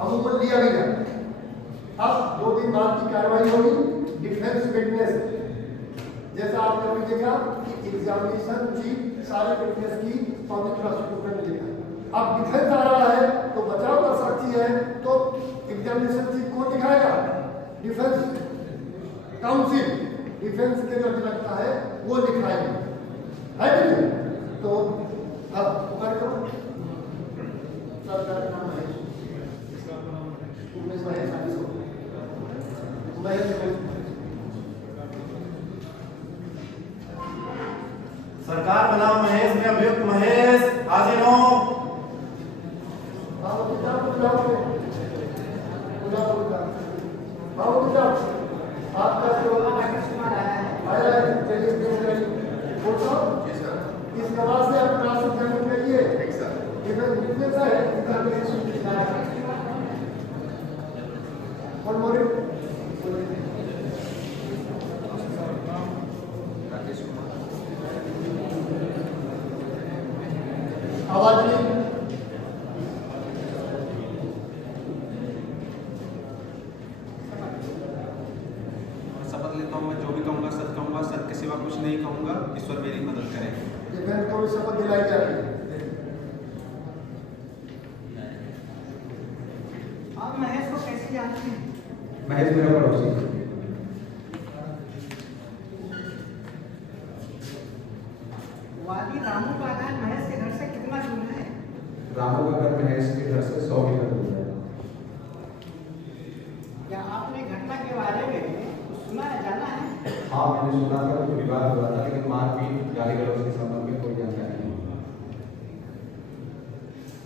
अमूमन लिया भी जाता है। अब 2 दिन बाद की कार्रवाई होगी डिफेंस विटनेस, जैसा आपने अभी देखा कि एग्जामिनेशन चीफ सारे विटनेस की पब्लिक प्रोसिक्यूटर ने लिखा। अब डिफेंस आ रहा है तो बचाव का साक्षी है तो एग्जामिनेशन चीफ कौन दिखाएगा? डिफेंस काउंसिल, डिफेंस के जो लगता है वो दिखाएंगे, है कि नहीं? तो अब सर का नाम है सरकार बनाम महेश में अभियुक्त महेश हाजिर हो। इस गवाह से आप राशि जमा करिए। आवाज नहीं। शपथ लेता हूँ, मैं जो भी कहूँगा सच कहूँगा, सच के सिवा कुछ नहीं कहूँगा। ईश्वर मेरी मदद करे। डिफेंस को भी शपथ दिलाई जा रही है। आप महेश को कैसे जानते हैं? महेश मेरा पड़ोसी है। वादी रामू का घर महेश के घर से कितना दूर है? रामू का घर महेश के घर से 100 मीटर दूर है। क्या आपने घटना के बारे में कुछ सुना है, जाना है? हाँ, मैंने सुना था कुछ विवाद हुआ था, लेकिन मारपीट गाली गलौज के संबंध में कोई जानकारी नहीं।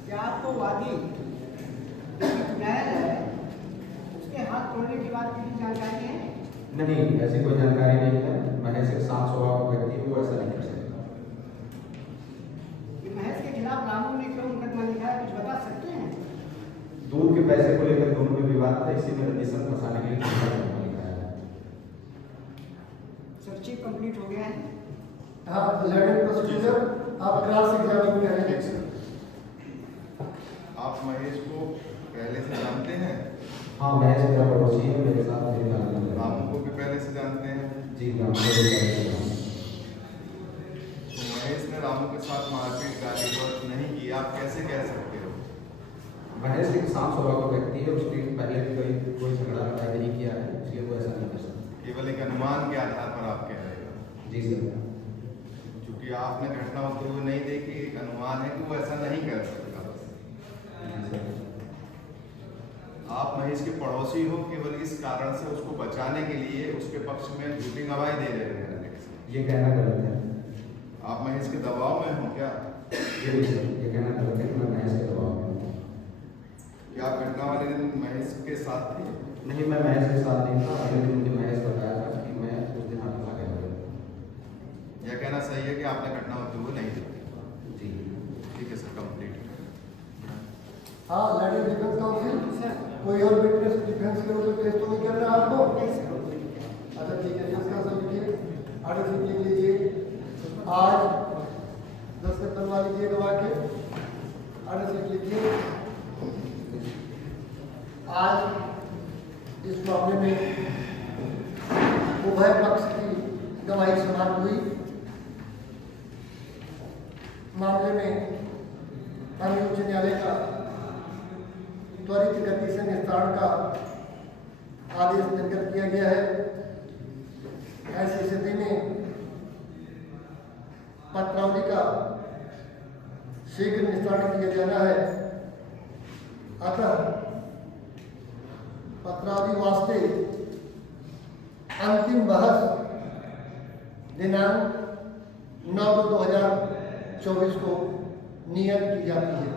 क्या आपको वादी चुड़ैल है उसके हाथ तोड़ने की बात की जानकारी है? नहीं, ऐसी कोई जानकारी नहीं है। महेश एक शांत स्वभाव का व्यक्ति है, वो ऐसा नहीं कर सकता। कि महेश के खिलाफ रामू ने क्यों मुकदमा लिखा है, कुछ बता सकते हैं? दूध के पैसे को लेकर दोनों में विवाद था, इसी में रंजिशन फंसाने के लिए मुकदमा लिखा है। सर्च कंप्लीट हो गया है। हाँ, लर्निंग प्रोसीजर आप क्लास एग्जामिन करेंगे। आप महेश को पहले से जानते हैं? हाँ, महेश मेरा पड़ोसी है, मेरे साथ मेरे नाम है। रामू को भी पहले से जानते हैं? जी, रामू को भी पहले से जानते हैं। तो महेश ने रामू के साथ मारपीट गाली गलौज नहीं की, आप कैसे कह सकते हो? महेश एक शांत स्वभाव का व्यक्ति है, उसने पहले भी कोई झगड़ा लड़ाई नहीं किया है, इसलिए वो ऐसा नहीं कर सकता। केवल एक अनुमान के आधार पर आप कह रहे हो? जी सर। क्योंकि आपने घटना होते हुए नहीं देखी, एक अनुमान है कि वो ऐसा नहीं कर सकता। आप महेश के पड़ोसी हो, केवल इस कारण से उसको बचाने के लिए उसके पक्ष में झूठी गवाही दे रहे हैं। ये कहना गलत है। आप महेश के दबाव में हो क्या? ये कहना गलत है कि मैं महेश के दबाव में हूँ। क्या आप घटना वाले दिन महेश के साथ थे? नहीं, मैं महेश के साथ नहीं था। अगले दिन मुझे महेश बताया था कि मैं उस दिन आपका गया था। यह कहना सही है कि आपने घटना होते हुए नहीं देखी? जी ठीक है सर, कंप्लीट। हाँ, लर्निंग डिफेंस काउंसिल कोई और विटनेस डिफेंस के ऊपर केस तो नहीं कर रहा आपको? अच्छा ठीक है, इसका सब लिखिए, आर्डर शीट लिख लीजिए। आज 10 का तलवा लीजिए गवाह के, आर्डर शीट लिखिए। आज इस मामले में उभय पक्ष की गवाही समाप्त हुई। मामले में माननीय उच्च न्यायालय का त्वरित गति से निस्तारण का आदेश निर्गत किया गया है। ऐसी स्थिति में पत्रावली का शीघ्र निस्तारण किया जाना है। अतः पत्रावली वास्ते अंतिम बहस दिनांक 9/2/2024 को नियत की जाती है।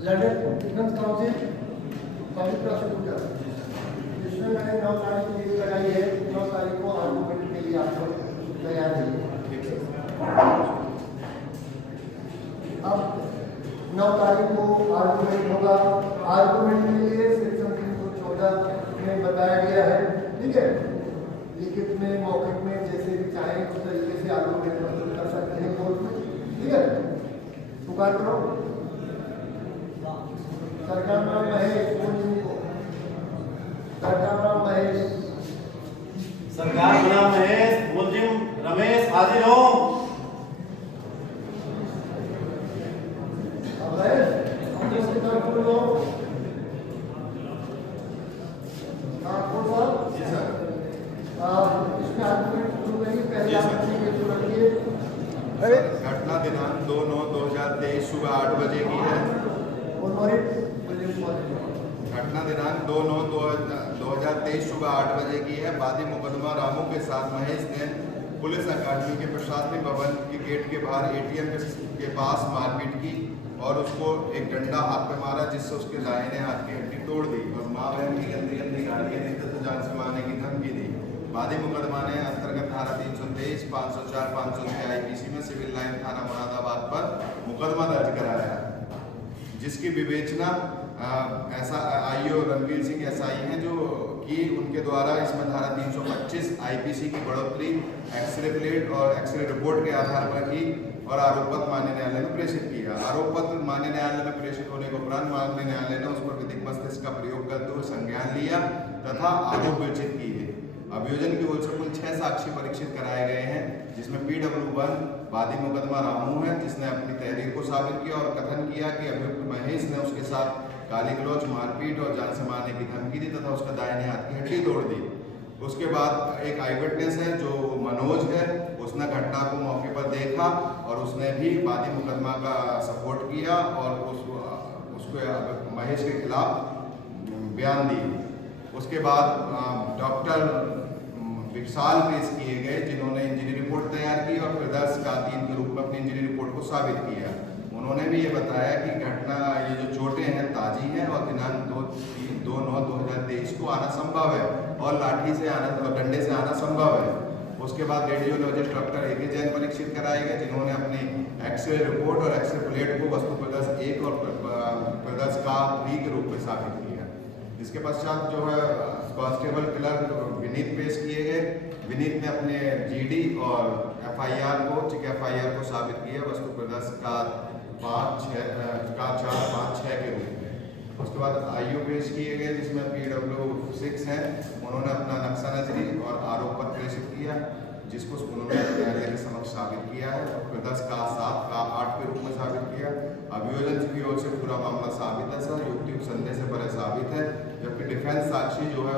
Learning defence council public prosecutor, जिसमें मैंने 9 तारीख की डेट लगाई है। 9 तारीख को आर्गूमेंट के लिए आप लोग तैयार रहिए। अब 9 तारीख को आर्गूमेंट होगा। आर्गूमेंट के लिए सेक्शन 314 में बताया गया है, ठीक है। लिखित में, मौखिक में, जैसे भी चाहें उस तरीके से आर्गूमेंट स्वीकार करो। सरकार महेश सरकार महेश सरकार बनाम महेश मुलजिम रमेश हाजिर हो। जी सर। इसमें आर्गुमेंट शुरू करिए। पहले जी सर। आप अपनी शुरू रखिए। घटना दिनांक 2/9/2023 सुबह 8 बजे की है। घटना दिनांक 2/9/2023 सुबह 8 बजे की है। वादी मुकदमा रामू के साथ महेश ने पुलिस अकादमी के प्रशासनिक भवन के गेट के बाहर एटीएम के पास मारपीट की और उसको एक डंडा हाथ में मारा, जिससे उसके दाहिने हाथ की हड्डी तोड़ दी और माँ बहन की गंदी गंदी गालियाँ दी तथा जान से मारने की धमकी दी। वादी मुकदमा ने अंतर्गत धारा 323, 504, 506 आईपीसी में सिविल लाइन थाना मुरादाबाद पर मुकदमा दर्ज कराया, जिसकी विवेचना ऐसा आईओ रणवीर सिंह एसआई हैं जो कि उनके द्वारा इसमें धारा 325 आईपीसी की बढ़ोतरी एक्सरे प्लेट और एक्सरे रिपोर्ट के आधार पर की और आरोप पत्र मान्य न्यायालय में प्रेषित किया। आरोप पत्र मान्य न्यायालय में प्रेषित होने के उपरांत मान्य न्यायालय ने उस पर विधिक मस्तिष्क का प्रयोग करते हुए संज्ञान लिया तथा आरोप विवेचित किए। अभियोजन की ओर से कुल 6 साक्षी परीक्षित कराए गए हैं, जिसमें PW1 वादी मुकदमा रामू है, जिसने अपनी तहरीर को साबित किया और कथन किया कि अभियुक्त महेश ने उसके साथ गाली गलौज, मारपीट और जान से मारने की धमकी दी तथा उसका दाहिने हाथ की हड्डी तोड़ दी। उसके बाद एक आई विटनेस है जो मनोज है, उसने घटना को मौके पर देखा और उसने भी वादी मुकदमा का सपोर्ट किया और उसको महेश के खिलाफ बयान दी। उसके बाद डॉक्टर विशाल पेश किए गए, जिन्होंने इंजरी रिपोर्ट तैयार की और प्रदर्श का 3 के रूप में अपनी इंजरी रिपोर्ट को साबित किया। उन्होंने भी ये बताया कि घटना ये जो चोटें हैं ताजी हैं और दिनांक 2/9/2023 को आना संभव है और लाठी से आना और डंडे से आना संभव है। उसके बाद रेडियोलॉजिस्ट डॉक्टर ए.के. जैन परीक्षित कराए गए, जिन्होंने अपनी एक्सरे रिपोर्ट और एक्सरे प्लेट को वस्तु प्रदर्श 1 और प्रदर्श का 3 के रूप में साबित किया। इसके पश्चात जो है कांस्टेबल क्लर्क विनीत पेश किए गए। विनीत ने अपने जीडी और एफआईआर को साबित किया वस्तु प्रदर्श का 4-5-6 के रूप में। उसके बाद आईओ पेश किए गए, जिसमें PW6 हैं, उन्होंने अपना नक्शा नजरी और आरोप पत्र प्रेषित किया, जिसको उन्होंने न्यायालय के समक्ष साबित किया है और प्रदर्श का 7 का 8 के रूप में साबित किया। अभियोजन की ओर से पूरा मामला साबित है सर, युक्ति संदेह से परे साबित है। जबकि डिफेंस साक्षी जो है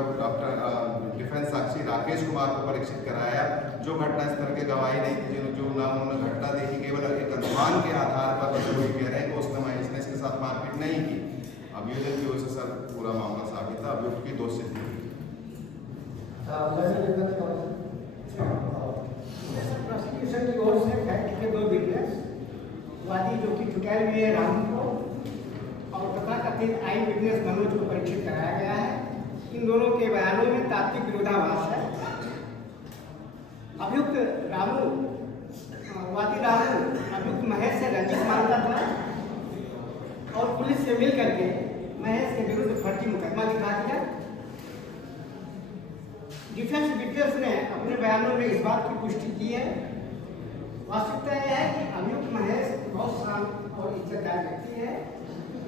डिफेंस साक्षी राकेश कुमार को परीक्षित कराया, जो घटना स्थल के गवाही नहीं थी, जो ना उन्होंने घटना देखी, केवल एक अनुमान के आधार पर बस वही कह रहे हैं कि उसने महेश ने इसके साथ मारपीट नहीं की। अभियोजन की ओर से सर पूरा मामला साबित है, अभियुक्त की दोष सिद्धि हुई। प्रोसिक्यूशन की ओर से फैक्ट के 2 विटनेस वादी जो कि चुकाए हुए है रामू को और तथाकथित आई विटनेस मनोज को परीक्षित कराया गया है। इन दोनों के बयानों में तात्विक विरोधाभास है। अभियुक्त रामू अभियुक्त महेश से रंजिश मानता था और पुलिस से मिल करके महेश के विरुद्ध फर्जी मुकदमा लिखा दिया। डिफेंस विटनेस ने अपने बयानों में इस बात की पुष्टि की है। वास्तविकता यह है कि अभियुक्त महेश बहुत शांत और इज्जतदार व्यक्ति है,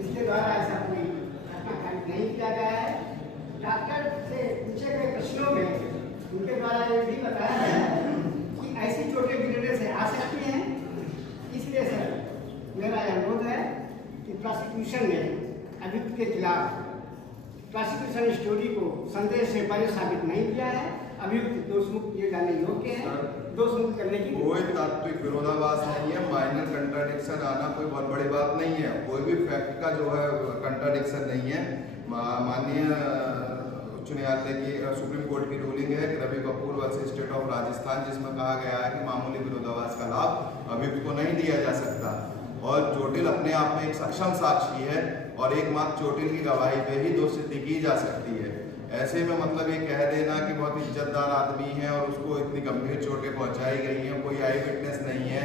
इसके द्वारा ऐसा कोई घटना कांड नहीं किया गया है। डॉक्टर से पूछे गए प्रश्नों में उनके द्वारा ये भी बताया गया है कि ऐसी चोटें गिरने से आ सकती हैं। इसलिए सर मेरा यह अनुरोध है कि प्रोसिक्यूशन ने अभियुक्त के खिलाफ प्रोसिक्यूशन स्टोरी को संदेह से परे साबित नहीं किया है। अभियुक्त दोषमुक्त किए जाने योग्य है। दोषमुक्त करने की कोई तात्विक विरोधाभास नहीं है। माइनर कंट्राडिक्शन आना कोई बहुत बड़ी बात नहीं है। कोई भी फैक्ट का जो है कंट्राडिक्शन नहीं है। माननीय उच्च न्यायालय की सुप्रीम कोर्ट की रूलिंग है कि Ravi Kapoor versus state of Rajasthan, जिसमें कहा गया है कि मामूली विरोधाभास का लाभ अभियुक्त को नहीं दिया जा सकता और चोटिल अपने आप में एक सक्षम साक्षी है और एकमात्र चोटिल की गवाही पे ही दोष सिद्धि की जा सकती है। ऐसे में मतलब ये कह देना कि बहुत इज्जतदार आदमी है और उसको इतनी गंभीर चोटें पहुंचाई गई हैं, कोई आई विटनेस नहीं है,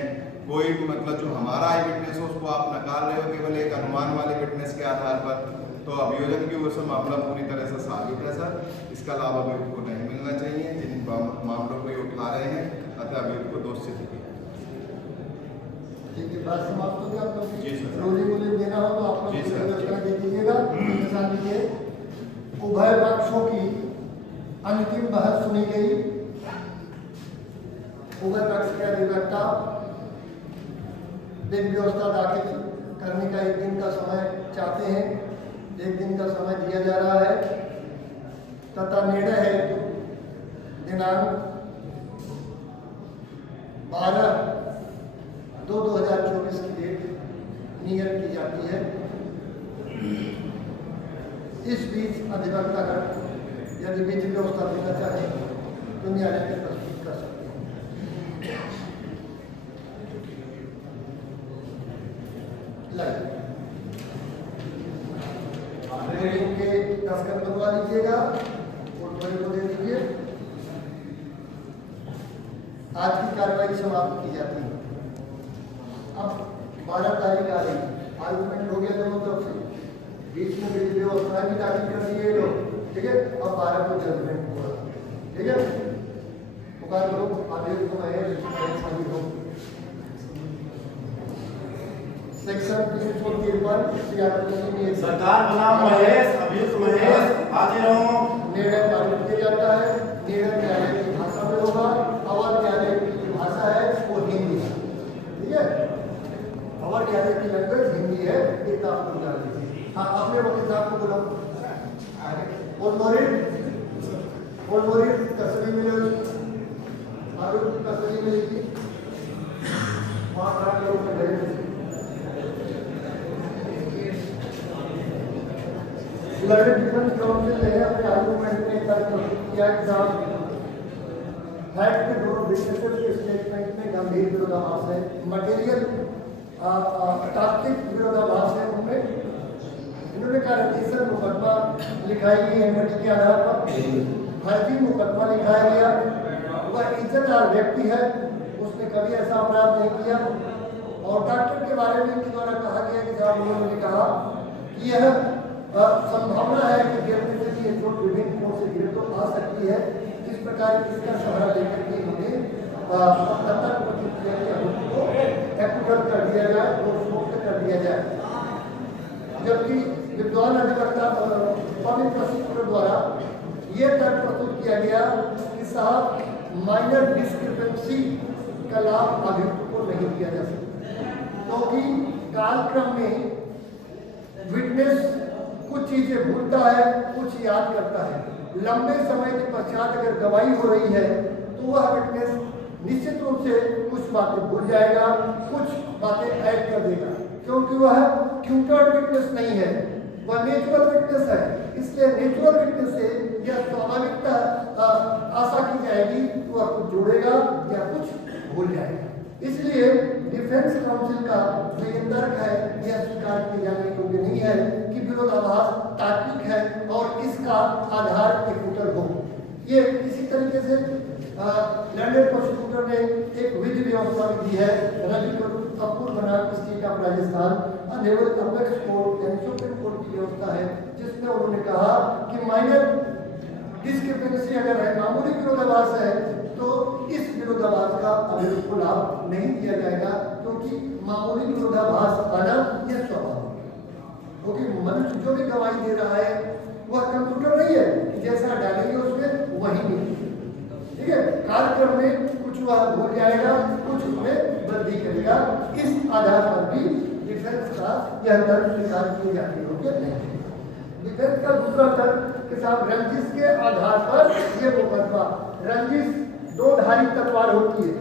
कोई मतलब जो हमारा आई विटनेस है उसको आप नकार रहे हो केवल एक अनुमान वाले विटनेस के आधार पर, तो अभियोजन की ओर से मामला पूरी तरह से साबित है सर। इसका लाभ अभियुक्त को नहीं मिलना चाहिए। जिन मामलों को ये उठा रहे हैं अतः अभियुक्त को दोष सिद्ध किया। ठीक है, बात समाप्त हो गई आप लोग जी, सर। रोलिंग वोलिंग देना हो तो आप लोग जी, सर। व्यवस्था दे दीजिएगा। निशान लीजिए। उभय पक्षों की अंतिम बहस सुनी गई। उभय पक्ष के अधिवक्ता दिन व्यवस्था दाखिल करने का 1 दिन का समय चाहते हैं। 1 दिन का समय दिया जा रहा है तथा निर्णय है दिनांक 12/2/2024 की डेट नियत की जाती है। इस बीच अधिवक्तागण यदि विधि व्यवस्था देना चाहे तो न्यायालय में प्रस्तुत कर सकते हैं। के दस्तखत बनवा लीजिएगा और बड़े को दे दीजिए। आज की कार्रवाई समाप्त की जाती है। अब 12 तारीख आ रही, आर्गूमेंट हो गया दोनों तरफ से, बीच में विधि व्यवस्था भी दाखिल कर दिए लोग, ठीक है। अब 12 को जजमेंट होगा, ठीक है। पुकार करो आदेश को शामिल हो। सेक्शन 353 सरकार बनाम महेश, अभियुक्त महेश हाजिर हो। निर्णय पारित किया जाता है। निर्णय न्यायालय की भाषा में होगा। अवर न्यायालय की भाषा है वो हिंदी है, ठीक है। अवर न्यायालय की लैंग्वेज हिंदी है, इतना आप लोग जान लीजिए। हाँ, अपने वकील साहब को बुलाओ। और मोरिद कस्टडी में लो, आरोपी कस्टडी में लीजिए। 5 लाख लोग में भेज डिफेंस काउंसिल ने अपने आर्गूमेंट में किया कि फैक्ट में दोनों विटनेसेस के स्टेटमेंट में गंभीर विरोधाभास है, मटेरियल तात्विक विरोधाभास है उनमें। इन्होंने कहा रजिस्टर मुकदमा लिखाई गई एनपीटी के आधार पर, फर्जी मुकदमा लिखाया गया। वह इज्जतदार व्यक्ति है, उसने कभी ऐसा अपराध नहीं किया। और डॉक्टर के बारे में इनके द्वारा कहा गया कि साहब उन्होंने कहा कि यह संभावना है कि गिरने से भी एक चोट विभिन्न कोण से गिरे तो आ सकती है। इस प्रकार इसका सहारा लेकर के हमें एक्यूटल कर दिया जाए और मुक्त कर दिया जाए। जबकि विद्वान अधिवक्ता पब्लिक प्रोसिक्यूटर द्वारा ये तर्क प्रस्तुत किया गया कि साहब माइनर डिस्क्रिपेंसी का लाभ अभियुक्त को नहीं दिया जा सकता, क्योंकि कालक्रम में विटनेस कुछ चीजें भूलता है, कुछ याद करता है। लंबे समय के पश्चात अगर गवाही हो रही है तो वह विटनेस निश्चित रूप से कुछ बातें भूल जाएगा, कुछ बातें ऐड कर देगा, क्योंकि वह ट्यूटर्ड विटनेस नहीं है, वह नेचुरल विटनेस है। इसलिए नेचुरल विटनेस से यह स्वाभाविकता आशा की जाएगी कि वह कुछ जोड़ेगा या कुछ भूल जाएगा। इसलिए डिफेंस काउंसिल का जो ये तर्क है यह स्वीकार किए जाने योग्य नहीं है कि विरोधाभास तात्विक है और इसका आधार एक्यूटल हो। ये इसी तरीके से लैंडेड प्रोसिक्यूटर ने एक विधि व्यवस्था दी है। रवि कपूर बनारस स्टेट ऑफ राजस्थान नेवल अपेक्स कोर्ट यानी सुप्रीम कोर्ट की व्यवस्था है, जिसमें उन्होंने कहा कि माइनर डिस्क्रिपेंसी अगर है, मामूली विरोधाभास है, तो इस विरोधाभास का अभियुक्त को लाभ नहीं दिया जाएगा, क्योंकि मामूली विरोधाभास आना यह स्वाभाविक है। क्योंकि मनुष्य जो भी गवाही दे रहा है वह कंप्यूटर नहीं है कि जैसा डालेंगे उसमें वही नहीं, ठीक है। कार्यक्रम में कुछ वह भूल जाएगा, कुछ उसमें वृद्धि करेगा। इस आधार पर भी डिफेंस का यह तर्क स्वीकार किए जाने योग्य नहीं है। डिफेंस का दूसरा तर्क के साथ रंजिश के आधार पर यह मुकदमा, रंजिश दो धारी तलवार होती है।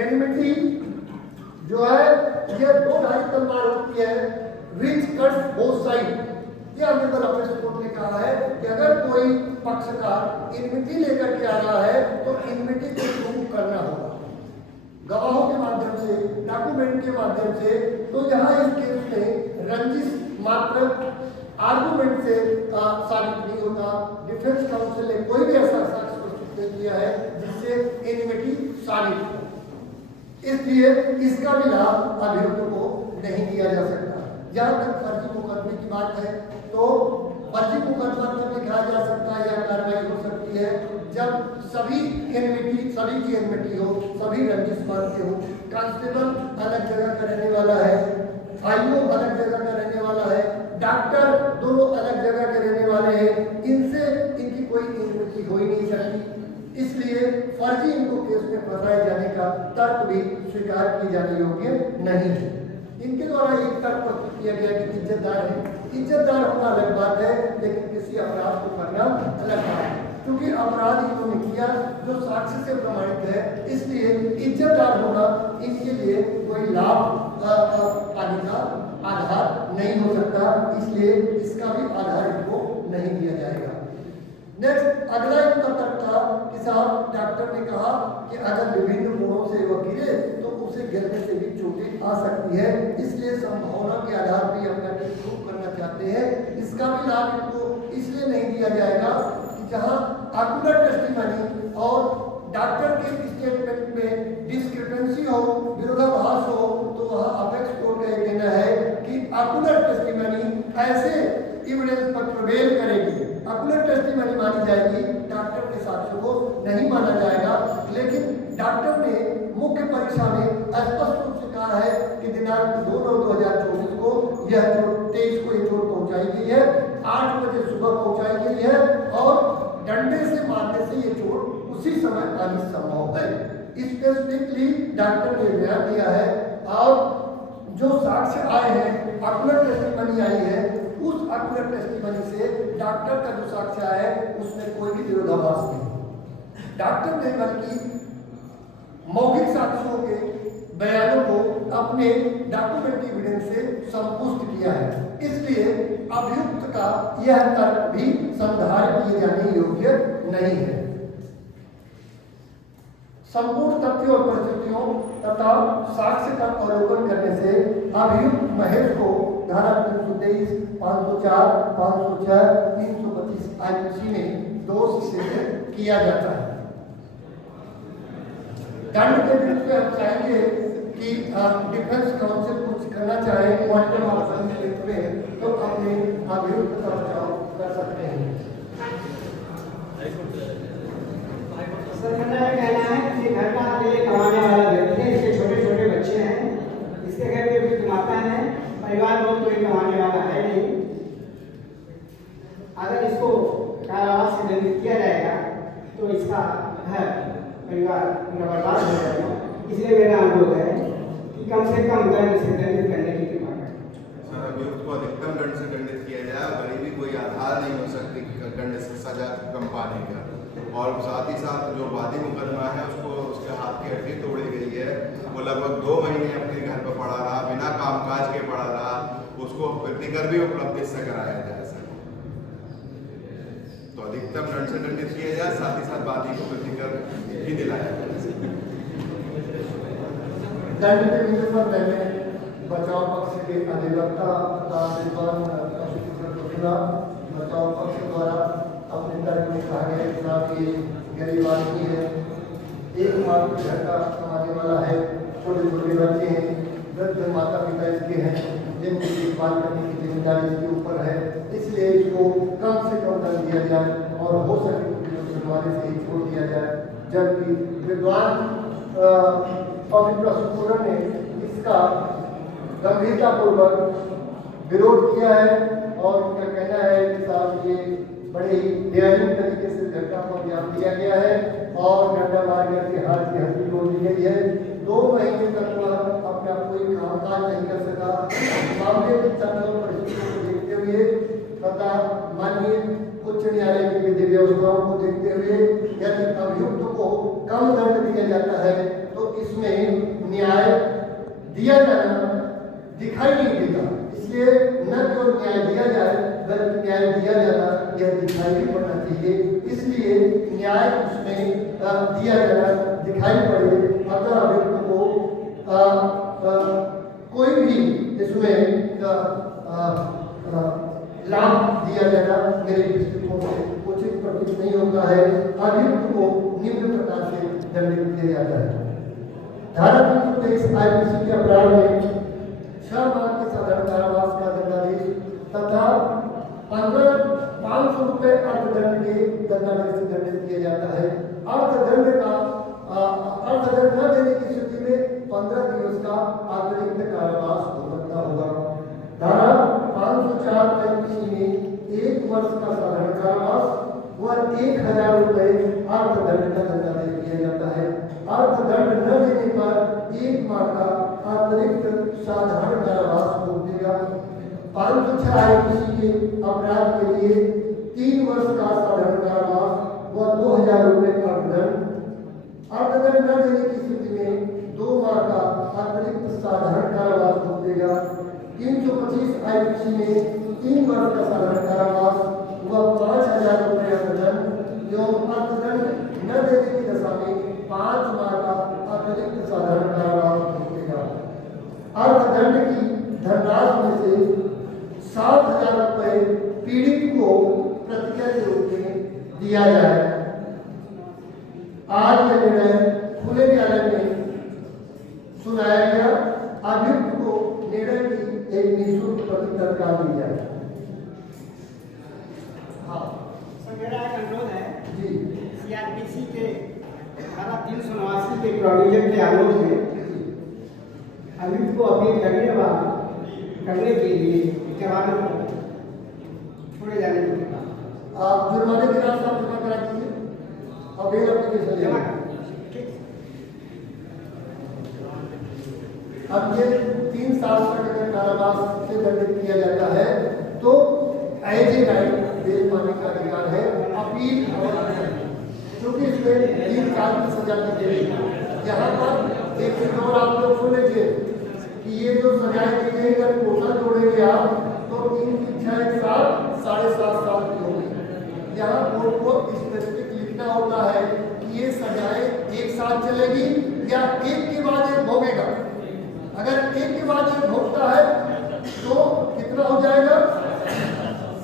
एनिमिटी जो है यह दो धारी तलवार होती है, विच कट्स बोथ साइड। यह ऑनरेबल अपेक्स कोर्ट ने कहा है कि अगर कोई पक्षकार एनिमिटी लेकर के आ रहा है तो एनिमिटी को प्रूव करना होगा गवाहों के माध्यम से, डॉक्यूमेंट के माध्यम से। तो यहाँ इस केस में रंजिश मात्र आर्गूमेंट से साबित नहीं होता। डिफेंस काउंसिल ने कोई भी ऐसा साक्ष्य प्रस्तुत किया है जिससे एनिमिटी साबित हो, इसलिए इसका भी लाभ अभियुक्त को नहीं दिया जा सकता। जहाँ तक फर्जी मुकदमे की बात है तो फर्जी मुकदमा तब लिखा जा सकता है या कार्रवाई हो सकती है जब सभी एनिमिटी, सभी की एनिमिटी हो, सभी रंजिश मानते हो। कांस्टेबल अलग डॉक्टर दोनों अलग जगह के रहने वाले हैं, इनसे इनकी कोई नियुक्ति हो ही नहीं सकती, इसलिए फर्जी इनको केस में फंसाए जाने का तर्क भी स्वीकार किए जाने योग्य नहीं है। इनके द्वारा एक तर्क प्रस्तुत किया गया कि इज्जतदार है। इज्जतदार होना अलग बात है, लेकिन किसी अपराध को करना अलग बात है। क्योंकि अपराध इन्होंने किया जो साक्ष्य से प्रमाणित है, इसलिए इज्जतदार होना इनके लिए कोई लाभ पाने का आधार नहीं हो सकता, इसलिए इसका भी आधार इनको नहीं दिया जाएगा। नेक्स्ट अगला इनका तर्क था कि साहब डॉक्टर ने कहा कि अगर विभिन्न गुणों से वह गिरे तो उसे गिरने से भी चोटें आ सकती है, इसलिए संभावना के आधार पर अपना प्रूव करना चाहते हैं। इसका भी लाभ इनको इसलिए नहीं दिया जाएगा कि जहां ऑक्यूलर टेस्टिमनी और डॉक्टर के स्टेटमेंट में डिस्क्रिपेंसी हो, विरोधाभास हो, तो वह अपेक्स कोर्ट का कहना है कि ऑक्यूलर टेस्टिमनी ऐसे एविडेंस पर प्रिवेल करेगी, ऑक्यूलर टेस्टिमनी मानी जाएगी, डॉक्टर के साक्ष्य को नहीं माना जाएगा। लेकिन डॉक्टर ने मुख्य परीक्षा में स्पष्ट रूप से कहा है कि दिनांक 2/9/2024 को यह चोट 23 को ये चोट पहुंचाई गई है, 8 बजे सुबह पहुंचाई गई है और डंडे से मारने से ये चोट उसी समय आनी संभव है। स्पेसिफिकली डॉक्टर ने बयान दिया है और जो साक्ष्य आए हैं, ऑक्यूलर टेस्टिमनी आई है, उस ऑक्यूलर टेस्टिमनी से डॉक्टर का जो साक्ष्य आया है उसमें कोई भी विरोधाभास नहीं। डॉक्टर ने बल्कि मौखिक साक्ष्यों के बयानों को अपने डॉक्यूमेंट्री एविडेंस से संपुष्ट किया है, इसलिए अभियुक्त का यह तर्क भी संधारित किए जाने योग्य नहीं है। संपूर्ण तथ्यों और परिस्थितियों तथा साक्ष्य का अवलोकन करने से अभियुक्त महेश को धारा 323, 504, 506, 325 IPC में दोष सिद्ध किया जाता है। दंड के विरुद्ध पे हम चाहेंगे कि डिफेंस काउंसिल कुछ करना चाहे क्वांटम ऑफ कंफ्लिक्ट में, तो अपने अभियुक्त का बचाव कर सकते हैं। सर मेरा कहना है कि घर का अकेले कमाने वाला व्यक्ति है, इसके छोटे छोटे बच्चे हैं, इसके घर में भी कमाता है, परिवार में कोई कमाने वाला है नहीं। अगर इसको कारावास से दंडित किया जाएगा तो इसका घर परिवार बर्बाद हो जाएगा, इसलिए मेरा अनुरोध है कि कम से कम दंड से दंडित करने की कृपा करें। सर अभियुक्त को अधिकतम दंड से दंडित किया जाए, गरीबी कोई आधार नहीं हो सकती दंड से सजा कम पाने का। और साथ ही साथ जो वादी मुकदमा है उसको उसके हाथ की हड्डी तोड़ी गई है, वो लगभग 2 महीने अपने घर पर पड़ा रहा, बिना कामकाज के पड़ा रहा, उसको प्रतिकर भी उपलब्ध इससे कराया जाए सर। तो अधिकतम दंड से दंडित किया जाए, साथ ही साथ वादी को प्रतिकर भी दिलाया जाए। दंड के विषय पर मैंने बचाव पक्ष के अधिवक्ता तथा विद्वान बचाव पक्ष द्वारा अपने तर्क में कहा गया कि साहब ये गरीब आदमी है, एक मात्र घर का कमाने वाला है, छोटे छोटे बच्चे हैं, वृद्ध माता पिता इसके हैं, जिनकी देखभाल करने की जिम्मेदारी इसके ऊपर है, इसलिए इसको कम से कम दंड दिया जाए और हो सके तो जुर्माने से ही छोड़ दिया जाए। जबकि विद्वान पब्लिक प्रोसिक्यूटर ने इसका गंभीरतापूर्वक विरोध किया है और उनका कहना है कि साहब ये बड़े ही दयालु तरीके से घटना को अंजाम दिया गया है और डंडा मार करके हाथ की हड्डी तोड़ दी गई है। 2 महीने तक वह अपना कोई कामकाज नहीं कर सका। मामले की तथ्यों परिस्थितियों को देखते हुए तथा माननीय उच्च न्यायालय की विधि व्यवस्थाओं को देखते हुए यदि अभियुक्त को कम दंड दिया जाता है तो इसमें न्याय दिया जाना दिखाई नहीं देता, इसलिए न तो न्याय दिया जाए बल्कि न्याय दिया जाना यह दिखाई नहीं पड़ना चाहिए, इसलिए न्याय उसमें दिया जाना दिखाई पड़े। अगर अभियुक्त को कोई भी इसमें लाभ दिया जाना मेरे दृष्टिकोण से उचित प्रतीत नहीं होता है। अभियुक्त को निम्न प्रकार से दंडित किया जाता है। धारा 323 IPC के अपराध में 6 माह के साधारण कारावास का दंडादेश तथा 500 रुपये अर्थदंड के दंडादेश से दंडित किया जाता है। अर्थदंड न देने की स्थिति में 15 दिवस का अतिरिक्त कारावास भुगतना होगा। धारा 500 504 IPC में 1 वर्ष का साधारण कारावास व 1000 रुपए अर्थदंड का दंड दे दिया जाता है। अर्थदंड न देने पर 1 माह का अतिरिक्त साधारण कारावास भोग देगा। 506 IPC के अपराध के लिए 3 वर्ष का साधारण कारावास व 2000 रुपए अर्थदंड। अर्थदंड न देने की स्थिति में 2 माह का अतिरिक्त साधारण कारावास भोग देगा। 325 IPC में 3 वर्ष का साधारण कारावास व 5000 रुपए अर्थदंड एवं अर्थदंड न देने की दशा में 5 माह का अतिरिक्त साधारण कारावास भोग देगा। अर्थदंड की धनराशि में से 7000 रुपए पीड़ित को प्रतिज्ञा के रूप में दिया जाए। आज का निर्णय खुले न्यायालय में सुनाया गया। अभियुक्त को निर्णय की एक निःशुल्क प्रति तत्काल दी जाए। हाँ सर, मेरा एक अनुरोध है जी। CRPC के धारा 389 के प्रोविजन के आलोक में अभियुक्त को अपील करने के लिए जवानों को छोड़े जाने को कहा। आप जुर्माने की राशि आप जमा करा दीजिए और बेल एप्लीकेशन जमा जमा। ठीक। अब ये 3 साल तक अगर कारावास से दंडित किया जाता है तो एज ए राइट बेल पाने का अधिकार है। अपील और क्योंकि इसमें 3 साल की सजा दी गई। यहाँ पर एक चीज और आप लोग सुन लीजिए कि ये जो सजाएं दी गई अगर कोटा जोड़ेंगे आप तो 3 की 6 साल 7.5 साल की होगी। यहाँ कोर्ट को स्पेसिफिक लिखना होता है कि ये सजाएं 1 साल चलेगी या एक के बाद एक भोगेगा। अगर एक के बाद एक भोगता है तो कितना हो जाएगा?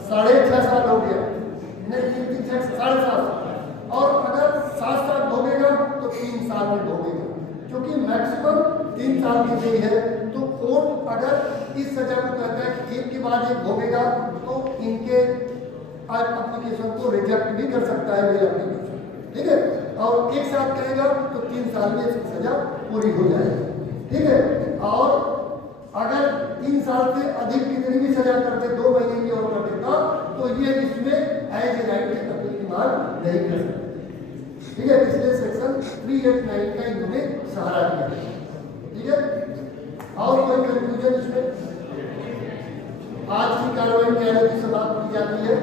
6.5 साल हो गया, नहीं 3 6 7.5 साल। और अगर 7 साल भोगेगा तो 3 साल में भोगेगा। क्योंकि मैक्सिमम 3 साल की गई है तो कोर्ट अगर इस सजा को कहता है कि एक के बाद एक भोगेगा तो इनके एप्लीकेशन को रिजेक्ट भी कर सकता है बेल एप्लीकेशन, ठीक है। और एक साथ कहेगा तो 3 साल में इसकी सजा पूरी हो जाएगी, ठीक है। और अगर 3 साल से अधिक कितनी भी सजा करते 2 महीने की और कर देता तो ये इसमें एज ए राइट की अपील की मांग नहीं कर सकते, ठीक है। इसलिए सेक्शन 389 का इन्होंने सहारा दिया, ठीक है। और कोई कंक्लूजन इसमें? आज की कार्रवाई न्यायालय की समाप्त की जाती है।